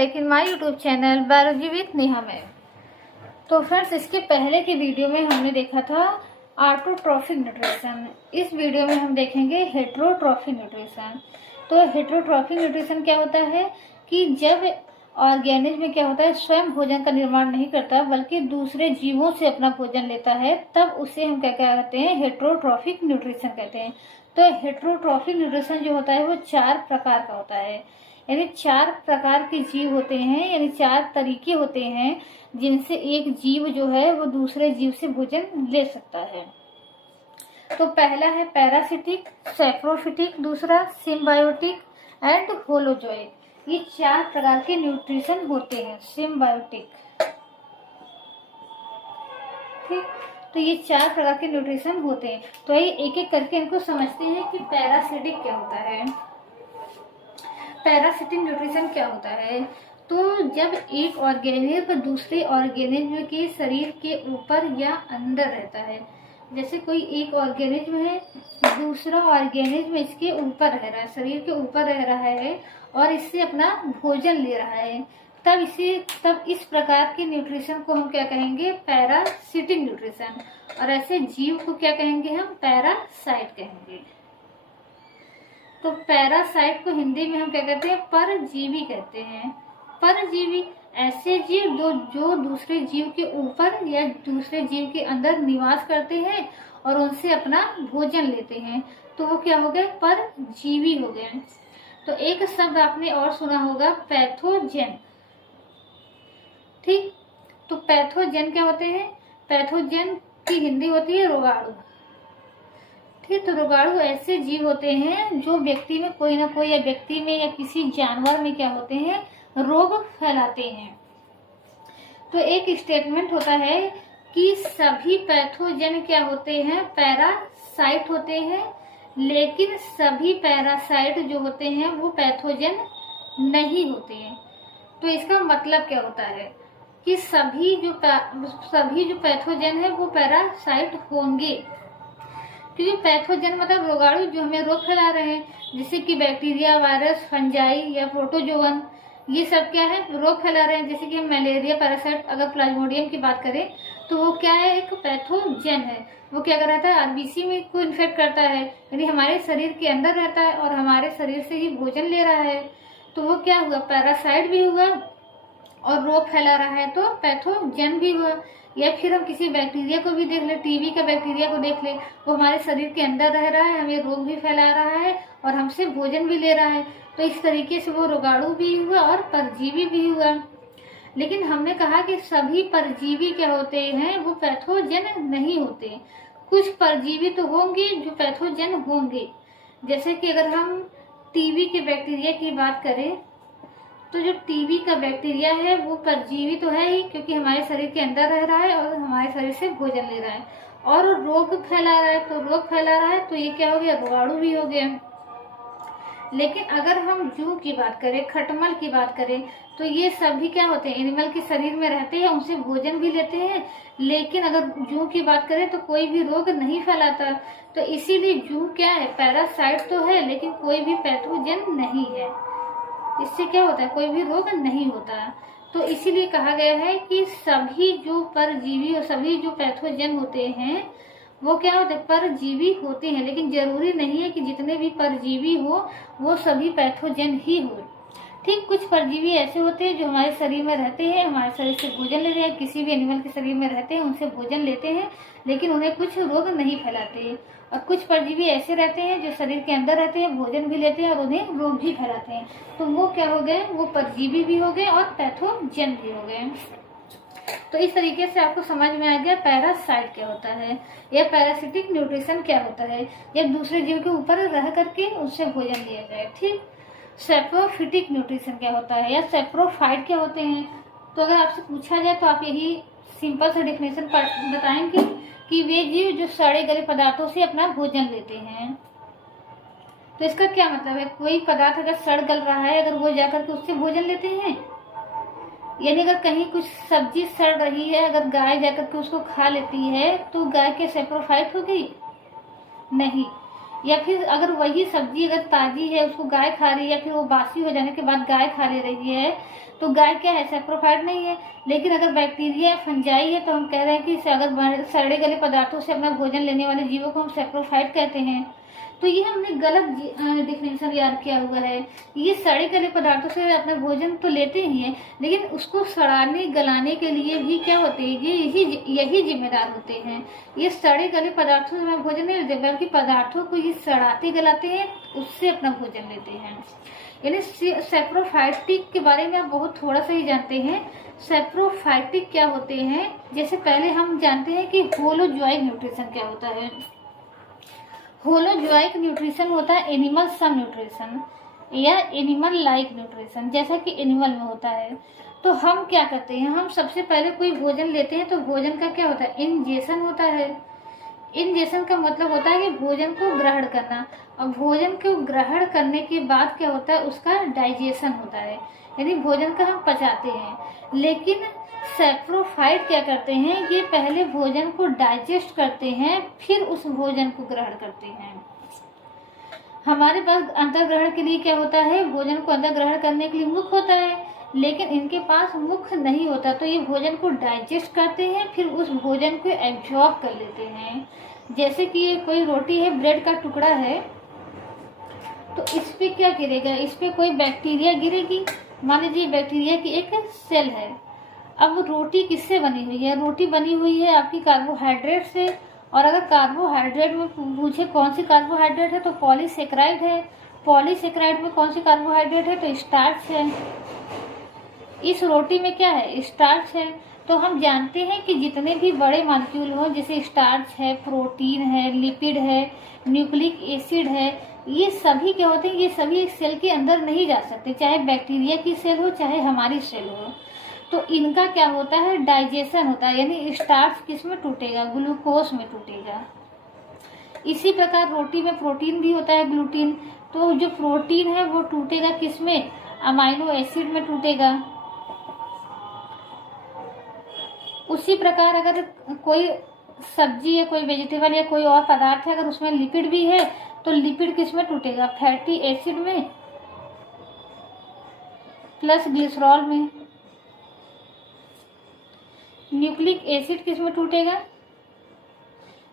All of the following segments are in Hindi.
Back in my YouTube channel biology with Neha ma'am. तो फ्रेंड्स, इसके पहले की वीडियो में हमने देखा था ऑटोट्रॉफिक न्यूट्रिशन। इस वीडियो में हम देखेंगे हेटेरोट्रॉफिक न्यूट्रिशन। तो हेटेरोट्रॉफिक न्यूट्रिशन क्या होता है कि जब ऑर्गेनिज्म में क्या होता है, स्वयं भोजन का निर्माण नहीं करता बल्कि दूसरे जीवों से अपना भोजन लेता है, तब उसे हम क्या कहते हैं, हेटेरोट्रॉफिक न्यूट्रिशन कहते हैं। तो हेटेरोट्रॉफिक न्यूट्रिशन जो होता है वो 4 प्रकार का होता है, यानी 4 प्रकार के जीव होते हैं, यानी 4 तरीके होते हैं जिनसे एक जीव जो है वो दूसरे जीव से भोजन ले सकता है। तो पहला है पैरासिटिक, सैप्रोफिटिक, दूसरा सिम्बायोटिक एंड होलोजोइक। ये 4 प्रकार के न्यूट्रिशन होते हैं। सिम्बायोटिक, ठीक, तो ये 4 प्रकार के न्यूट्रिशन होते हैं। तो ये एक एक करके इनको समझते हैं कि पैरासिटिक क्या होता है। पैरासिटिक न्यूट्रिशन क्या होता है? तो जब एक ऑर्गेनिज्म दूसरे ऑर्गेनिज्म के शरीर के ऊपर या अंदर रहता है, जैसे कोई एक ऑर्गेनिज्म है, दूसरा ऑर्गेनिज्म इसके ऊपर रह रहा है, शरीर के ऊपर रह रहा है और इससे अपना भोजन ले रहा है, तब इस प्रकार के न्यूट्रिशन को हम क्या कहेंगे, पैरासिटिक न्यूट्रिशन। और ऐसे जीव को क्या कहेंगे, हम पैरासाइट कहेंगे। तो पैरासाइट को हिंदी में हम क्या कहते हैं, परजीवी कहते हैं। परजीवी ऐसे जीव जो दूसरे जीव के ऊपर या दूसरे जीव के अंदर निवास करते हैं और उनसे अपना भोजन लेते हैं, तो वो क्या हो गए, परजीवी हो गए। तो एक शब्द आपने और सुना होगा, पैथोजेन, ठीक। तो पैथोजेन क्या होते हैं? पैथोजेन की हिंदी होती है रोगाणु, ठीक। तो रोगाणु ऐसे जीव होते हैं जो व्यक्ति में कोई ना कोई, या व्यक्ति में या किसी जानवर में क्या होते हैं, रोग फैलाते हैं। तो एक स्टेटमेंट होता है कि सभी पैथोजन क्या होते हैं, पैरासाइट होते हैं, लेकिन सभी पैरासाइट जो होते हैं वो पैथोजन नहीं होते हैं। तो इसका मतलब क्या होता है कि सभी जो पैथोजन है वो पैरासाइट होंगे, क्योंकि पैथोजन मतलब रोगाणु जो हमें रोग फैला रहे हैं, जैसे कि बैक्टीरिया, वायरस, फंजाई या प्रोटोजोवन, ये सब क्या है, रोग फैला रहे हैं। जैसे कि हम मलेरिया पैरासाइट, अगर प्लाज्मोडियम की बात करें तो वो क्या है, एक पैथोजन है। वो क्या करता है, आरबीसी में को इन्फेक्ट करता है, यानी हमारे शरीर के अंदर रहता है और हमारे शरीर से ही भोजन ले रहा है। तो वो क्या हुआ, पैरासाइट भी हुआ और रोग फैला रहा है, तो पैथोजन भी हुआ। या फिर हम किसी बैक्टीरिया को भी देख ले, टीबी का बैक्टीरिया को देख ले, वो हमारे शरीर के अंदर रह रहा है, हमें रोग भी फैला रहा है और हमसे भोजन भी ले रहा है। तो इस तरीके से वो रोगाणु भी हुआ और परजीवी भी हुआ। लेकिन हमने कहा कि सभी परजीवी क्या होते हैं, वो पैथोजन नहीं होते। कुछ परजीवी तो होंगे जो पैथोजन होंगे। जैसे कि अगर हम टीबी के बैक्टीरिया की बात करें, तो जो टीबी का बैक्टीरिया है वो परजीवी तो है ही, क्योंकि हमारे शरीर के अंदर रह रहा है और हमारे शरीर से भोजन ले रहा है और रोग फैला रहा है। तो रोग फैला रहा है तो ये क्या हो गया, रोगाणु भी हो गया। लेकिन अगर हम जू की बात करें, खटमल की बात करें, तो ये सभी क्या होते हैं, एनिमल के शरीर में रहते हैं, उनसे भोजन भी लेते हैं। लेकिन अगर जू की बात करें तो कोई भी रोग नहीं फैलाता। तो इसीलिए जू क्या है, पैरासाइट तो है लेकिन कोई भी पैथोजन नहीं है। इससे क्या होता है, कोई भी रोग नहीं होता। तो इसीलिए कहा गया है कि सभी जो परजीवी और सभी जो पैथोजन होते हैं वो क्या होते हैं, परजीवी होते हैं। लेकिन जरूरी नहीं है कि जितने भी परजीवी हो वो सभी पैथोजन ही हो, ठीक। कुछ परजीवी ऐसे होते हैं जो हमारे शरीर में रहते हैं, हमारे शरीर से भोजन ले रहे हैं, किसी भी एनिमल के शरीर में रहते हैं, उनसे भोजन लेते हैं, लेकिन उन्हें कुछ रोग नहीं फैलाते। और कुछ परजीवी ऐसे रहते हैं जो शरीर के अंदर रहते हैं, भोजन भी लेते हैं और उन्हें रोग भी फैलाते हैं। तो वो क्या हो गए, वो परजीवी भी हो गए और पैथोजन भी हो गए। तो इस तरीके से आपको समझ में आ गया पैरासाइट क्या होता है, या पैरासिटिक न्यूट्रिशन क्या होता है, जब दूसरे जीव के ऊपर रह करके उससे भोजन लिया जाए, ठीक। सैप्रोफिटिक न्यूट्रिशन क्या होता है, या सैप्रोफाइट क्या होते हैं? तो अगर आपसे पूछा जाए तो आप यही सिंपल सा डेफिनेशन बताएंगे कि वे जीव जो सड़े गले पदार्थों से अपना भोजन लेते हैं। तो इसका क्या मतलब है, कोई पदार्थ अगर सड़ गल रहा है, अगर वो जाकर के उससे भोजन लेते हैं, यानी अगर कहीं कुछ सब्जी सड़ रही है, अगर गाय जाकर के उसको खा लेती है तो गाय के सैप्रोफाइट हो गई? नहीं। या फिर अगर वही सब्जी अगर ताजी है उसको गाय खा रही है, या फिर वो बासी हो जाने के बाद गाय खा ले रही है, तो गाय क्या है, सैप्रोफाइट नहीं है। लेकिन अगर बैक्टीरिया फंजाई है तो हम कह रहे हैं कि अगर सड़े गले पदार्थों से अपना भोजन लेने वाले जीवों को हम सैप्रोफाइट कहते हैं। तो ये हमने गलत डिफिनेशन याद किया हुआ है। ये सड़े गले पदार्थों से अपना भोजन तो लेते ही हैं, लेकिन उसको सड़ाने गलाने के लिए भी क्या होते हैं, ये यही जिम्मेदार होते हैं। ये सड़े गले पदार्थों से अपना भोजन नहीं लेते, बल्कि पदार्थों को ये सड़ाते गलाते हैं, उससे अपना भोजन लेते हैं। यानी सैप्रोफाइटिक के बारे में आप बहुत थोड़ा सा ही जानते हैं। सैप्रोफाइटिक क्या होते हैं, जैसे पहले हम जानते हैं कि होलोजोइक न्यूट्रिशन क्या होता है। होलोजोइक न्यूट्रिशन होता है एनिमल सम न्यूट्रिशन या एनिमल लाइक न्यूट्रिशन, जैसा कि एनिमल में होता है। तो हम क्या करते हैं, हम सबसे पहले कोई भोजन लेते हैं तो भोजन का क्या होता है, इंजेशन होता है। इंजेशन का मतलब होता है कि भोजन को ग्रहण करना, और भोजन को ग्रहण करने के बाद क्या होता है, उसका डाइजेशन होता है, यानी भोजन का हम पचाते हैं। लेकिन सैप्रोफाइट क्या करते हैं, ये पहले भोजन को डाइजेस्ट करते हैं, फिर उस भोजन को ग्रहण करते हैं। हमारे पास अंतर्ग्रहण के लिए क्या होता है, भोजन को अंतर्ग्रहण करने के लिए मुख होता है, लेकिन इनके पास मुख नहीं होता, तो ये भोजन को डाइजेस्ट करते हैं, फिर उस भोजन को एब्जॉर्ब कर लेते हैं। जैसे कि ये कोई रोटी है, ब्रेड का टुकड़ा है, तो इस पे क्या गिरेगा, इस पे कोई बैक्टीरिया गिरेगी। मान लीजिए बैक्टीरिया की एक सेल है। अब रोटी किससे बनी हुई है, रोटी बनी हुई है आपकी कार्बोहाइड्रेट से, और अगर कार्बोहाइड्रेट में पूछे कौन सी कार्बोहाइड्रेट है तो पॉलीसेकेराइड है। पॉलीसेकेराइड में कौन सी कार्बोहाइड्रेट है तो स्टार्च है। इस रोटी में क्या है, स्टार्च है। तो हम जानते हैं कि जितने भी बड़े मॉलिक्यूल हो, जैसे स्टार्च है, प्रोटीन है, लिपिड है, न्यूक्लिक एसिड है, ये सभी क्या होते हैं, ये सभी एक सेल के अंदर नहीं जा सकते, चाहे बैक्टीरिया की सेल हो चाहे हमारी सेल हो। तो इनका क्या होता है, डाइजेशन होता है, यानी स्टार्च किस में टूटेगा, ग्लूकोज में टूटेगा। इसी प्रकार रोटी में प्रोटीन भी होता है, ग्लूटीन। तो जो प्रोटीन है वो टूटेगा किस में, अमाइनो एसिड में टूटेगा। उसी प्रकार अगर कोई सब्जी है, कोई वेजिटेबल या कोई और पदार्थ है, अगर उसमें लिपिड भी है तो लिपिड किस में टूटेगा, फैटी एसिड में प्लस ग्लिसरॉल में। न्यूक्लिक एसिड किस में टूटेगा,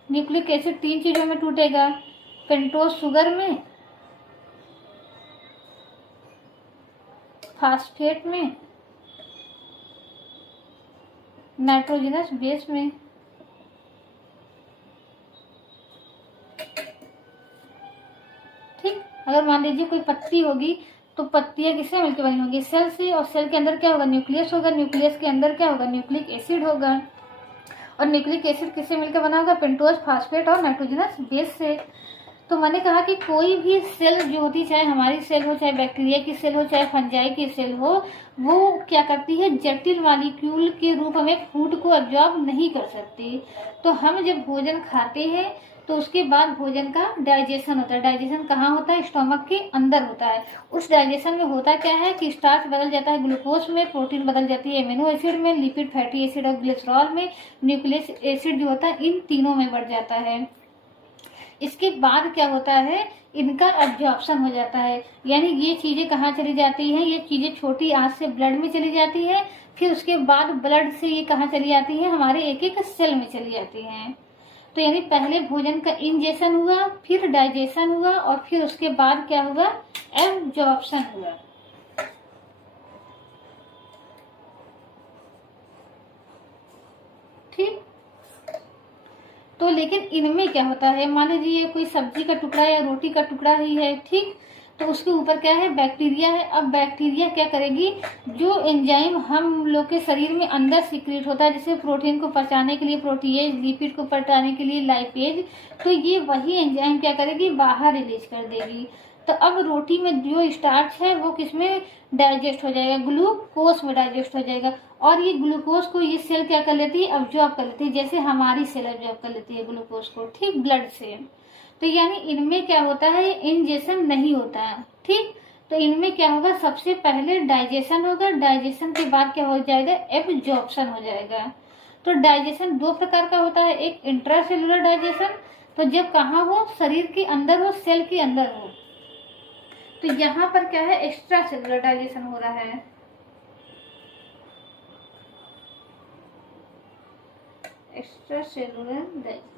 न्यूक्लिक एसिड 3 चीजों में टूटेगा, पेंटोज शुगर में, फास्फेट में, नाइट्रोजनस बेस में। ठीक, अगर मान लीजिए कोई पत्ती होगी तो पत्तियां किससे मिलकर बनी होंगी, सेल से, और सेल के अंदर क्या होगा, न्यूक्लियस होगा, न्यूक्लियस के अंदर क्या होगा, न्यूक्लिक एसिड होगा, और न्यूक्लिक एसिड किससे मिलकर बना होगा, पेंटोज, फास्फेट और नाइट्रोजनस बेस से। तो मैंने कहा कि कोई भी सेल जो होती, चाहे हमारी सेल हो, चाहे बैक्टीरिया की सेल हो, चाहे फंजाई की सेल हो, वो क्या करती है, जटिल मॉलिक्यूल के रूप में फूड को एब्जॉर्ब नहीं कर सकती। तो हम जब भोजन खाते हैं तो उसके बाद भोजन का डाइजेशन होता है। डाइजेशन कहाँ होता है, स्टोमक के अंदर होता है। उस डाइजेशन में होता क्या है कि स्टार्च बदल जाता है ग्लूकोज में, प्रोटीन बदल जाती है एमिनो एसिड में, लिपिड फैटी एसिड और ग्लिसरॉल में, न्यूक्लिक एसिड जो होता है इन तीनों में बढ़ जाता है। इसके बाद क्या होता है, इनका एब्जॉर्प्शन हो जाता है, यानी ये चीजें कहाँ चली जाती हैं, ये चीजें छोटी आंत से ब्लड में चली जाती है, फिर उसके बाद ब्लड से ये कहाँ चली जाती है, हमारे एक एक सेल में चली जाती हैं। तो यानी पहले भोजन का इंजेशन हुआ, फिर डाइजेशन हुआ, और फिर उसके बाद क्या हुआ, एब्जॉर्प्शन हुआ। ठीक, तो लेकिन इनमें क्या होता है, मान लीजिए कोई सब्जी का टुकड़ा या रोटी का टुकड़ा ही है, ठीक, तो उसके ऊपर क्या है, बैक्टीरिया है। अब बैक्टीरिया क्या करेगी, जो एंजाइम हम लोग के शरीर में अंदर सीक्रेट होता है, जैसे प्रोटीन को पचाने के लिए प्रोटीएज, लिपिड को पचाने के लिए लाइपेज, तो ये वही एंजाइम क्या करेगी, बाहर रिलीज कर देगी। तो अब रोटी में जो स्टार्च है वो किसमें डाइजेस्ट हो जाएगा, ग्लूकोज में डाइजेस्ट हो जाएगा, और ये ग्लूकोज को ये सेल क्या कर लेती है, अब्जॉर्ब कर लेती है, जैसे हमारी सेल अब्जॉर्ब कर लेती है ग्लूकोज को, ठीक, ब्लड से। तो यानी इनमें क्या होता है, इंजेशन नहीं होता है। ठीक, तो इनमें क्या होगा, सबसे पहले डाइजेशन होगा, डाइजेशन के बाद क्या हो जाएगा, एब्जॉर्प्शन हो जाएगा। तो डाइजेशन दो प्रकार का होता है, एक इंट्रासेलुलर डाइजेशन, तो जब कहाँ हो, शरीर के अंदर हो, सेल के अंदर हो, तो यहाँ पर क्या है, एक्स्ट्रा सेलुलर डाइजेशन हो रहा है। Extra cellular digestion.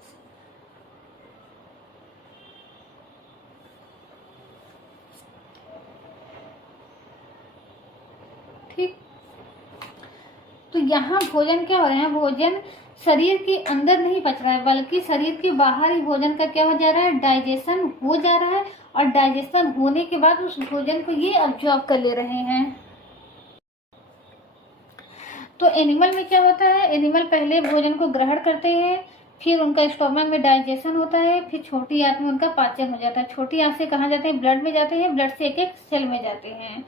ठीक, तो यहाँ भोजन क्या हो रहा है, भोजन शरीर के अंदर नहीं पच रहा है, बल्कि शरीर के बाहर ही भोजन का क्या हो जा रहा है, डाइजेशन हो जा रहा है। और डाइजेशन होने के बाद उस भोजन को ये अब्जॉर्ब कर ले रहे हैं। तो एनिमल में क्या होता है, एनिमल पहले भोजन को ग्रहण करते हैं, फिर उनका स्टोमक में डाइजेशन होता है, फिर छोटी आंत में उनका पाचन हो जाता है। छोटी आंत से कहाँ जाते हैं, ब्लड में जाते हैं, ब्लड से एक एक सेल में जाते हैं।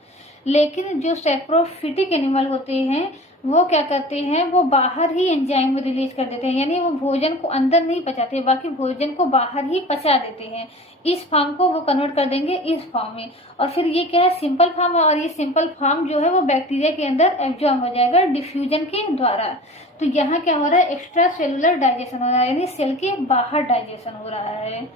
लेकिन जो सैप्रोफिटिक एनिमल होते हैं वो क्या करते हैं, वो बाहर ही एंजाइम में रिलीज कर देते हैं, यानी वो भोजन को अंदर नहीं पचाते, बाकी भोजन को बाहर ही पचा देते हैं। इस फॉर्म को वो कन्वर्ट कर देंगे इस फॉर्म में, और फिर ये क्या है, सिंपल फॉर्म, और ये सिंपल फॉर्म जो है वो बैक्टीरिया के अंदर एब्जॉर्ब हो जाएगा डिफ्यूजन के द्वारा। तो यहाँ क्या हो रहा है, एक्स्ट्रा सेलुलर डाइजेशन हो रहा है, यानी सेल के बाहर डाइजेशन हो रहा है।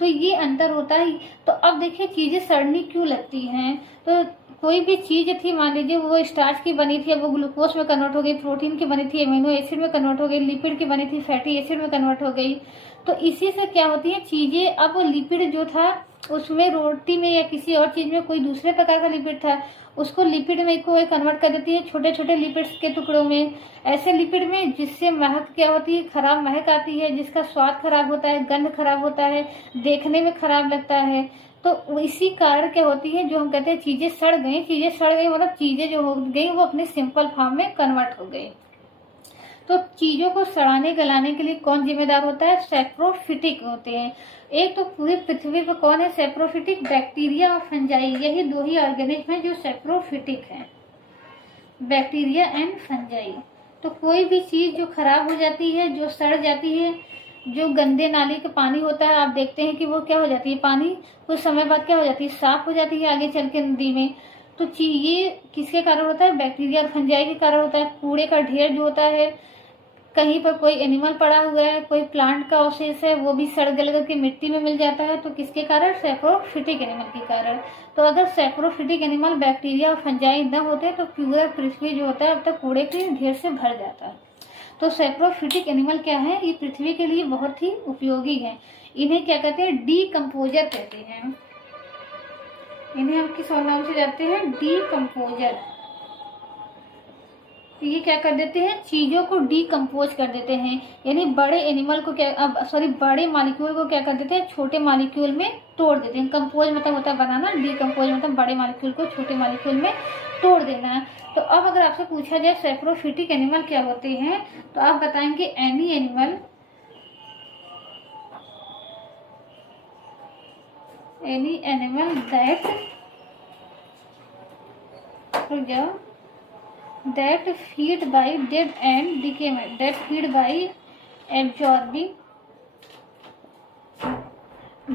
तो ये अंतर होता है। तो अब देखिए चीजें सड़नी क्यों लगती हैं, तो कोई भी चीज थी, मान लीजिए वो स्टार्च की बनी थी, अब वो ग्लूकोज में कन्वर्ट हो गई, प्रोटीन की बनी थी अमीनो एसिड में कन्वर्ट हो गई, लिपिड की बनी थी फैटी एसिड में कन्वर्ट हो गई। तो इसी से क्या होती है चीजें, अब लिपिड जो था उसमें रोटी में या किसी और चीज में कोई दूसरे प्रकार का लिपिड था, उसको लिपिड में कोई कन्वर्ट कर देती है छोटे छोटे लिपिड्स के टुकड़ों में, ऐसे लिपिड में, जिससे महक क्या होती है, खराब महक आती है, जिसका स्वाद खराब होता है, गंध खराब होता है, देखने में खराब लगता है। तो इसी कारण क्या होती है, जो हम कहते हैं चीजें सड़ गई, चीजें सड़ गई मतलब चीजें जो हो गई वो अपने सिंपल फॉर्म में कन्वर्ट हो गई। तो चीजों को सड़ाने गलाने के लिए कौन जिम्मेदार होता है, सैप्रोफिटिक होते हैं। एक तो पूरी पृथ्वी पर कौन है सैप्रोफिटिक, बैक्टीरिया और फंजाई, यही दो ही ऑर्गेनिज्म है जो सैप्रोफिटिक है, बैक्टीरिया एंड फंजाई। तो कोई भी चीज जो खराब हो जाती है, जो सड़ जाती है, जो गंदे नाले का पानी होता है, आप देखते हैं कि वो क्या हो जाती है, पानी कुछ समय बाद क्या हो जाती है, साफ हो जाती है आगे चल के नदी में। तो ये किसके कारण होता है, बैक्टीरिया और फंजाई के कारण होता है। कूड़े का ढेर जो होता है, कहीं पर कोई एनिमल पड़ा हुआ है, कोई प्लांट का अवशेष है, वो भी सड़ गल करके मिट्टी में मिल जाता है, तो किसके कारण, सैप्रोफिटिक एनिमल के कारण। तो अगर सैप्रोफिटिक एनिमल बैक्टीरिया और फंजाई न होते तो पूरा पृथ्वी जो होता है अब तक कूड़े के ढेर से भर जाता है। तो सैप्रोफिटिक एनिमल क्या है, ये पृथ्वी के लिए बहुत ही उपयोगी है। इन्हें क्या कहते हैं, डीकम्पोजर कहते हैं। इन्हें हम किस और नाम से जानते हैं, डीकम्पोजर। तो ये क्या कर देते हैं, चीजों को डीकम्पोज कर देते हैं, यानी बड़े एनिमल को क्या, अब सॉरी बड़े मॉलिक्यूल को क्या कर देते हैं, छोटे मॉलिक्यूल में तोड़ देते हैं। कंपोज मतलब होता है बनाना, डीकम्पोज मतलब बड़े मॉलिक्यूल को छोटे मॉलिक्यूल में तोड़ देना। तो अब अगर आपसे पूछा जाए सैप्रोफिटिक एनिमल क्या होते हैं, तो आप बताएंगे एनी एनिमल दैट, रुक जाओ, that feed by dead and decay matter, that feed by absorbing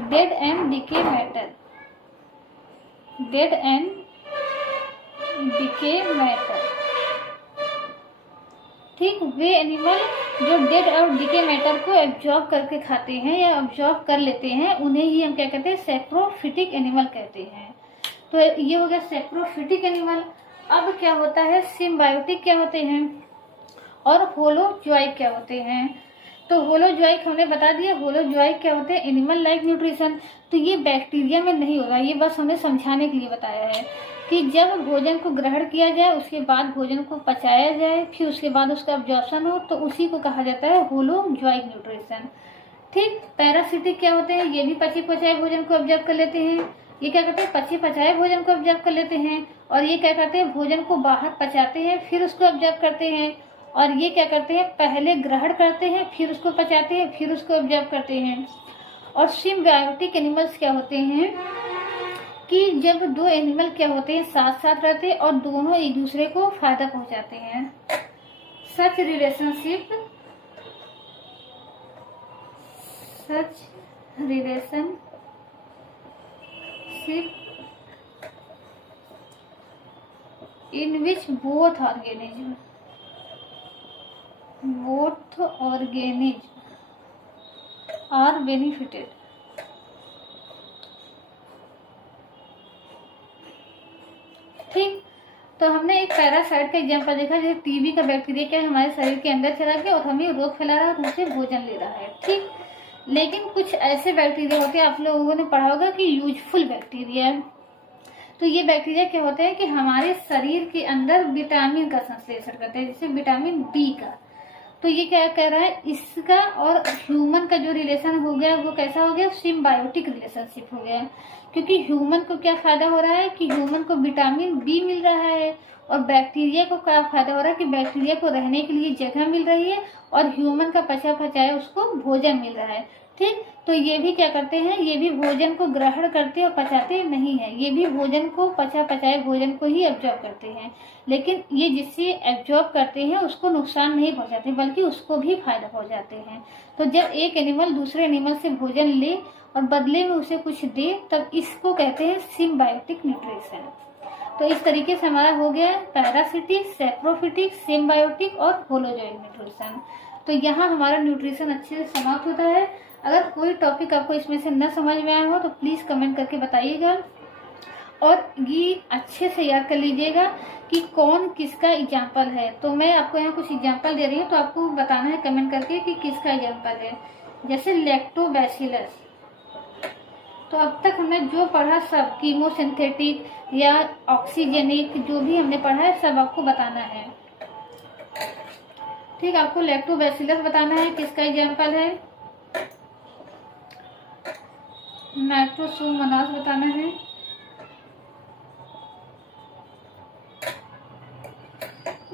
dead and decay matter, dead and decay matter। ठीक, वे एनिमल जो डेड और डिके मैटर को एब्जॉर्ब करके खाते हैं या एब्जॉर्ब कर लेते हैं, उन्हें ही हम क्या कहते हैं, सैप्रोफिटिक एनिमल कहते हैं। तो ये हो गया सैप्रोफिटिक एनिमल। अब क्या होता है, सिम्बायोटिक क्या होते हैं और होलोजोइक क्या होते हैं। तो होलोजोइक हमने बता दिया, होलोजोइक क्या होते हैं, एनिमल लाइक न्यूट्रिशन। तो ये बैक्टीरिया में नहीं होगा, ये बस हमने समझाने के लिए बताया है कि जब भोजन को ग्रहण किया जाए, उसके बाद भोजन को पचाया जाए, फिर उसके बाद उसका अब्जॉर्प्शन हो, तो उसी को कहा जाता है होलोजोइक न्यूट्रिशन। ठीक, पैरासिटिक क्या होते हैं, ये भी पचे पचाए भोजन को ऑब्जर्व कर लेते हैं। ये क्या करते हैं, पचे पचाए भोजन को ऑब्जर्व कर लेते हैं, और ये क्या करते हैं, भोजन को बाहर पचाते हैं, फिर उसको ऑब्जर्व करते हैं। और ये क्या करते हैं, पहले ग्रहण करते हैं, फिर उसको पचाते हैं, फिर उसको ऑब्जर्व करते हैं। और सिम्बायोटिक एनिमल्स क्या होते हैं कि जब दो एनिमल क्या होते हैं, साथ साथ रहते हैं और दोनों एक दूसरे को फायदा पहुंचाते हैं। Such relationship in which both organism are benefited. ठीक, तो हमने एक पैरासाइट का एग्जांपल देखा, जैसे टीबी का बैक्टीरिया क्या है, हमारे शरीर के अंदर चला गया और हमें रोग फैला रहा है और हमसे भोजन ले रहा है। ठीक, लेकिन कुछ ऐसे बैक्टीरिया होते हैं, आप लोगों ने पढ़ा होगा कि यूजफुल बैक्टीरिया। तो ये बैक्टीरिया क्या होते हैं कि हमारे शरीर के अंदर विटामिन का संश्लेषण करते हैं, जैसे विटामिन बी का। तो ये क्या कह रहा है, इसका और ह्यूमन का जो रिलेशन हो गया वो कैसा हो गया, सिम्बायोटिक रिलेशनशिप हो गया। क्योंकि ह्यूमन को क्या फायदा हो रहा है कि ह्यूमन को विटामिन बी मिल रहा है, और बैक्टीरिया को क्या फायदा हो रहा है कि बैक्टीरिया को रहने के लिए जगह मिल रही है, और ह्यूमन का पचा पचाया उसको भोजन मिल रहा है। ठीक, तो ये भी क्या करते हैं, ये भी भोजन को ग्रहण करते और पचाते नहीं है, ये भी भोजन को पचा पचाए भोजन को ही एब्जॉर्ब करते हैं। लेकिन ये जिससे एब्जॉर्ब करते हैं उसको नुकसान नहीं पहुंचाते, बल्कि उसको भी फायदा पहुंचाते हैं। तो जब एक एनिमल दूसरे एनिमल से भोजन ले और बदले में उसे कुछ दे, तब इसको कहते हैं सिम्बायोटिक न्यूट्रिशन। तो इस तरीके से हमारा हो गया पैरासिटिक, सैप्रोफिटिक, सिम्बायोटिक और होलोजोइक न्यूट्रिशन। तो यहाँ हमारा न्यूट्रिशन अच्छे से समाप्त होता है। अगर कोई टॉपिक आपको इसमें से न समझ में आया हो तो प्लीज़ कमेंट करके बताइएगा, और ये अच्छे से याद कर लीजिएगा कि कौन किसका एग्जाम्पल है। तो मैं आपको यहाँ कुछ एग्जाम्पल दे रही हूँ, तो आपको बताना है कमेंट करके कि किसका एग्जाम्पल है। जैसे लैक्टोबैसिलस, तो अब तक हमने जो पढ़ा सब, कीमोसिंथेटिक या ऑक्सीजेनिक जो भी हमने पढ़ा है सब आपको बताना है। ठीक, आपको लैक्टोबैसिलस बताना है किसका एग्जाम्पल है, नाइट्रोसोमोनास बताना है,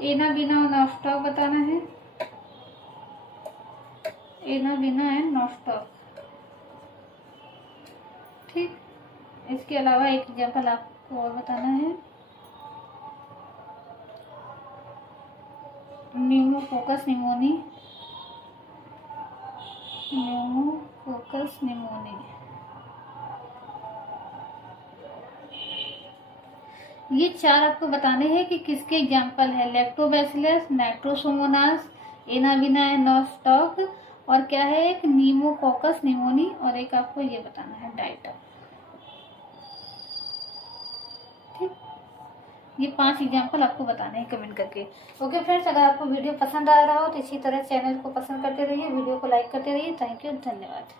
एनाबिना और नॉस्टॉक बताना है, एनाबिना एंड नॉस्टॉक। ठीक, इसके अलावा एक एग्जाम्पल आपको और बताना है, न्यूमोकोकस निमोनी, न्यूमोकोकस निमोनी। ये चार आपको बताने हैं कि किसके एग्जाम्पल है, lactobacillus, Nitrosomonas, Anabaena and nostoc, और क्या है एक न्यूमोकोकस निमोनी, और एक आपको ये बताना है डाइटम। ठीक, ये 5 एग्जाम्पल आपको बताने हैं कमेंट करके। ओके फ्रेंड्स, अगर आपको वीडियो पसंद आ रहा हो तो इसी तरह चैनल को पसंद करते रहिए, वीडियो को लाइक करते रहिए। थैंक यू, धन्यवाद।